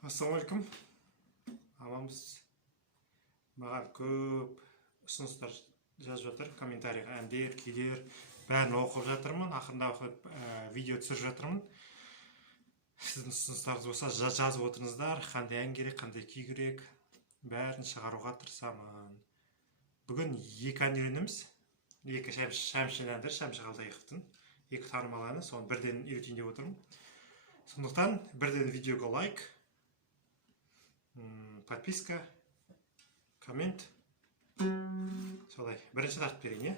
Ассалаумалейкум. Аманбыз. Маған көп ұсыныстар жазып жатыр, комментарийға әндер, күйлер, бәрін оқып жатырмын. Ақырында оқып видео түсіріп жатырмын. Сіздің ұсыныстарыңыз болса жазып отырыңыздар, қандай ән керек, қандай күй керек, бәрін шығаруға тырысамын. Бүгін екі ән үйренеміз. Екі шәмшін әндер, Шәмші Қалдаяқовтың екі танымал әні, соны бірден үйретейін деп отырмын. Сондықтан бірден видеоға лайк, подписка, коммент. Солай, бірінші тартып берейін,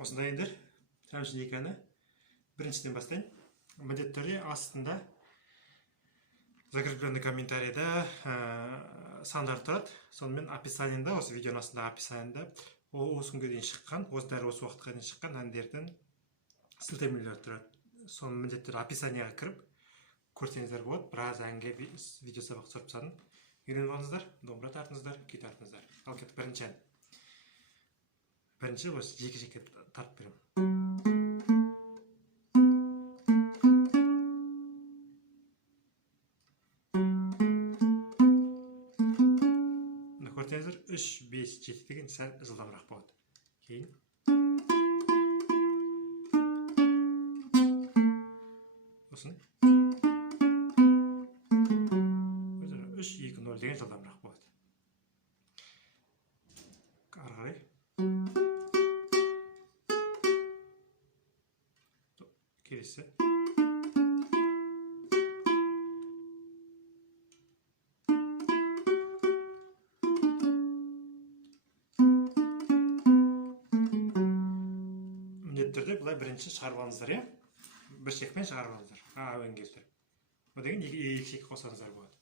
Осындай ендер, шәмшінің екі әні. Біріншіден бастайын. Міндетті түрде астында закрепленный комментарийда сандар тұрады. Сонымен описаниеда, осы видеоның астындағы описаниеда осы күнге дейін шыққан, осы уақытқа дейін шыққан әндердің сілтемелері тұрады. Соны міндетті түрде описанияға кіріп көрсеңіздер болады. Біраз әнге видео сабақ түсіріп тастадым. Үйреніп алыңыздар, домбыра тартыңыздар, күй тартыңыздар. Ал кетті бірінші ән. Бірінші осы жеке-жеке тартып беремін. Көрсеңіздер 3, 5, 7 деген сәл жылдамырақ болады. Кейін осыны 3, 2, 0 деген жылдамырақ болады. Ары қарай келесі міндетті түрде бұлай бірінші шығарып алыңыздар, бір шекпен шығарып алыңыздар, әуен келтіріп. Бұл деген екі шек қосаңыздар болады.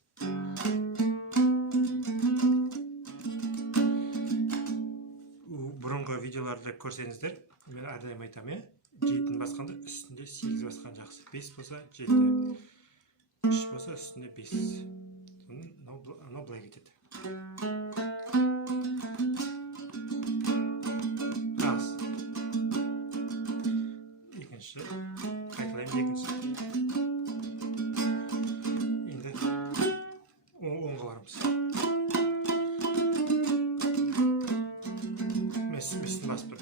Бұрынғы видеоларды көрсеңіздер, мен әрдайым айтамын, 7-ні басқанда үстінде 8 басқан жақсы. 5 болса 7, 3 болса үстінде 5. Анау былай кетеді. Раз. Екінші. Қайталаймын екінші. Енді оңға барамыз. Бестің басып бір.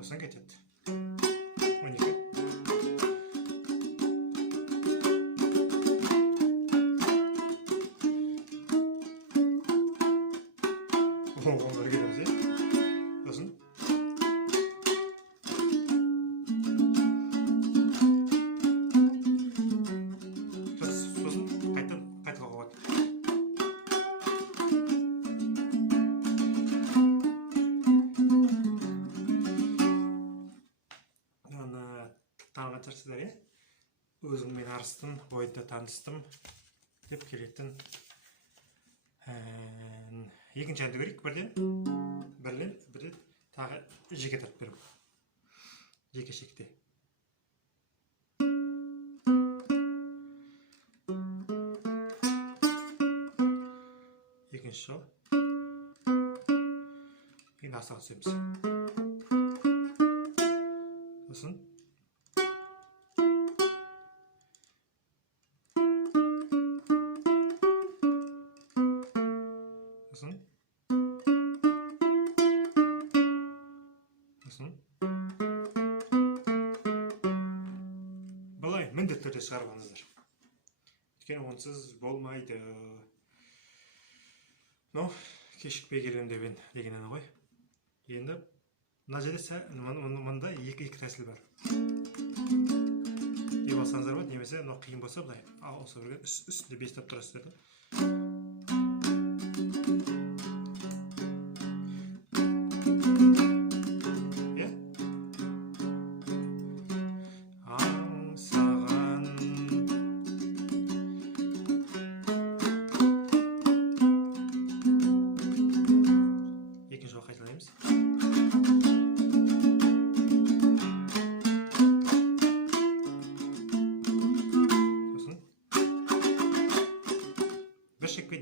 Сосын кетеді. 12. Оңғалар келеміз, сосын қайталауға болады. Танған шығарсыздар, өзіңмен арыстым, ойында таныстым деп келетін екінші әнді көрейік бірден тағы жеке тартып беру. Жеке шекте. Екінші жол. Енді астаға түсеміз. Сосын міндетті түрде шығарып алыңыздар. Өйткені онсыз болмайды. Кешікпей келем деген әні ғой. Енді мына жерде мұнда екі тәсіл бар. Деп алсаңыздар болады, немесе қиын болса былай ауса бірге үстінде бестеп тұрасыздар да.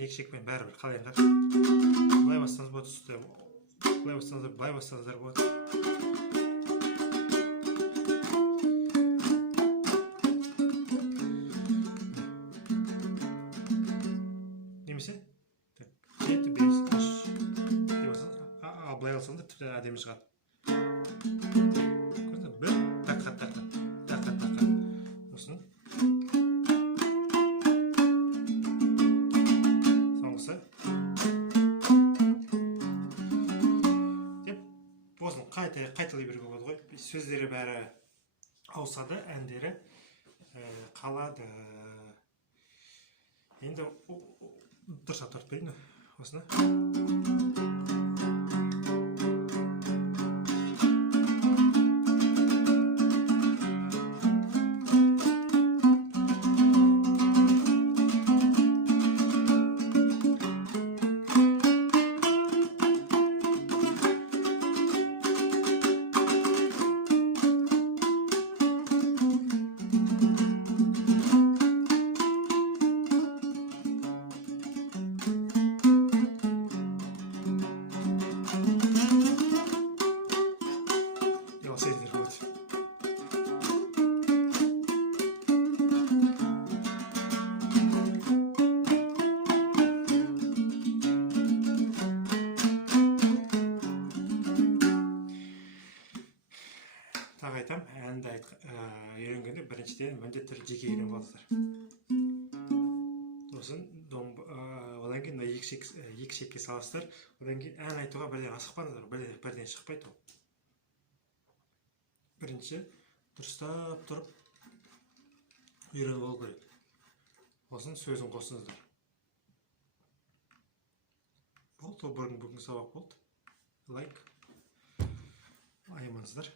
Шекпен бәрібір қалайындар. Былай бастаңыз болады үсті. Былай бастаңыздар, былай бастаңыздар болады. Немесе? 7, 5, 3 деп бастаңыз. Былай алсаңыздар тіпті әдемі шығады. Көрдіңіз? Бір тақат. Осыны. Қайталай беруге болады ғой. Сөздері бәрі ауысады, әндері қалады. Енді дұрыс тартпайын осыны. Тағы айтам, әнді үйренгенде біріншіден міндетті түрде жеке үйреніп алыңыздар. Сосын одан кейін екі шекке саласыздар. Одан кейін ән айтуға бірден асықпаңыздар, бірден шықпайды ол. Бірінші дұрыстап тұрып үйреніп алу керек. Сосын сөзін қосыңыздар. Болды, бүгінгі сабақ болды. Лайк. Аймаңыздар.